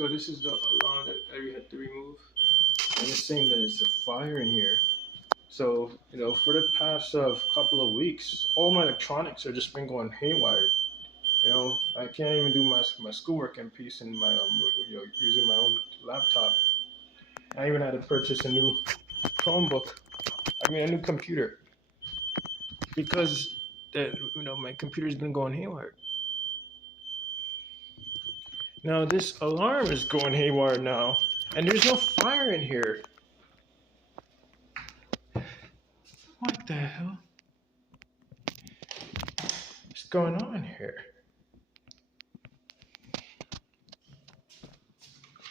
So this is the alarm that I had to remove. And it's saying that it's a fire in here. So, for the past couple of weeks, all my electronics have just been going haywire. I can't even do my schoolwork in peace in my using my own laptop. I even had to purchase a new Chromebook. I mean, a new computer because my computer's been going haywire. Now this alarm is going haywire now, and there's no fire in here. What the hell is going on here?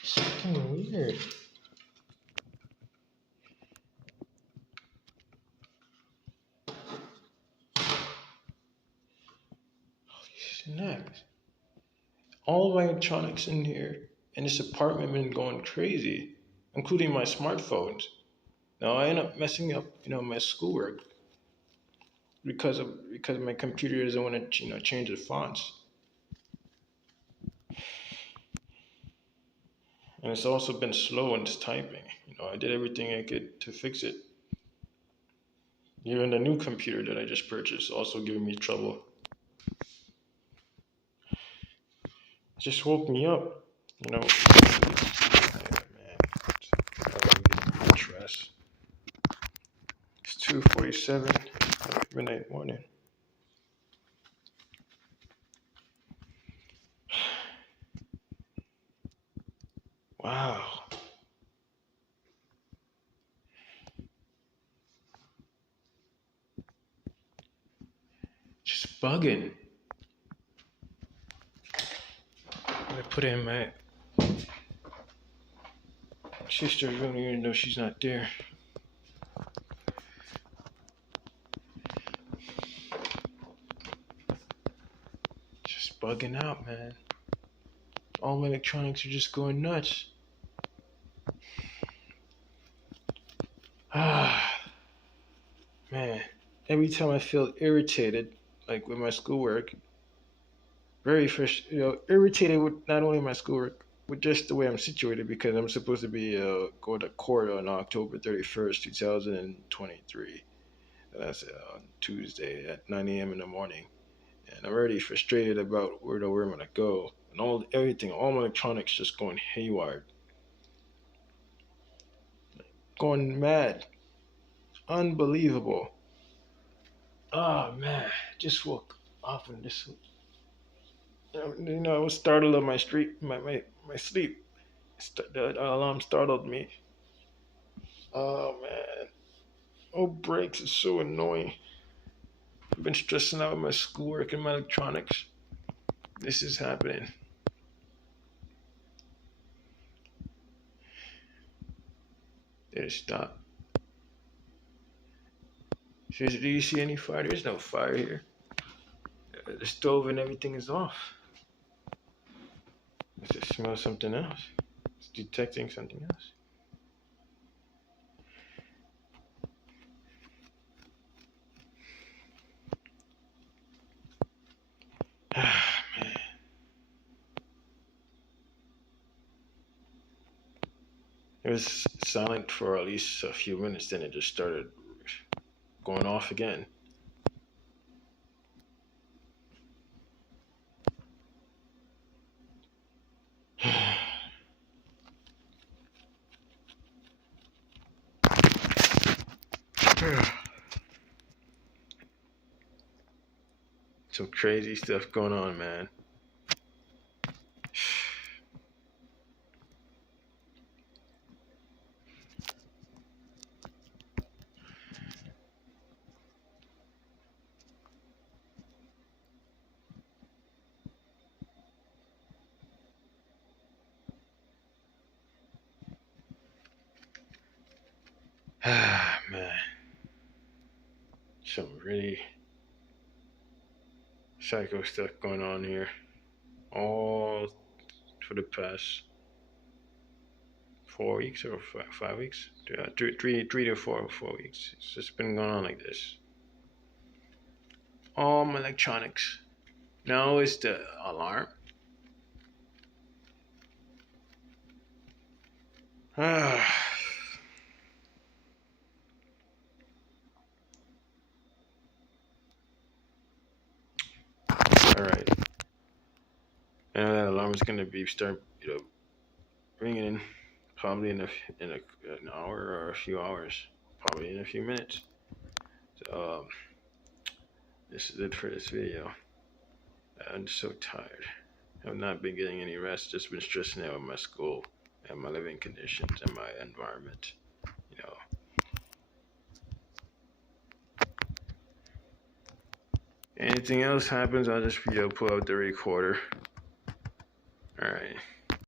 It's fucking weird. Snaps. All my electronics in here in this apartment been going crazy, including my smartphones. Now I end up messing up, my schoolwork because my computer doesn't want to, change the fonts. And it's also been slow in its typing. I did everything I could to fix it. Even the new computer that I just purchased also giving me trouble. It just woke me up, Man, stress. It's 2:47 midnight morning. Wow. Just bugging. I put it in my sister's room even though she's not there. Just bugging out, man. All my electronics are just going nuts. Man. Every time I feel irritated, like with my schoolwork, very irritated with not only my schoolwork, with just the way I'm situated because I'm supposed to be going to court on October 31st, 2023. And that's on Tuesday at 9 a.m. in the morning. And I'm already frustrated about where I'm gonna go. And all my electronics just going haywire. Going mad. Unbelievable. Oh man, just woke up and just I was startled on my sleep. The alarm startled me. Oh man, oh breaks is so annoying. I've been stressing out with my schoolwork and my electronics. This is happening. Did it stop? Do you see any fire? There's no fire here. The stove and everything is off. Does it smell something else? It's detecting something else. Ah, man. It was silent for at least a few minutes, then it just started going off again. Some crazy stuff going on, man. Ah, man. Some really psycho stuff going on here. All for the past 4 weeks or 5 weeks. 3 to 4 weeks. It's just been going on like this. All my electronics. Now it's the alarm. All right. I know that alarm is gonna be start, ringing probably an hour or a few hours, probably in a few minutes. So this is it for this video. I'm so tired. I've not been getting any rest. Just been stressing out with my school and my living conditions and my environment. You know. Anything else happens, I'll just pull out the recorder. All right.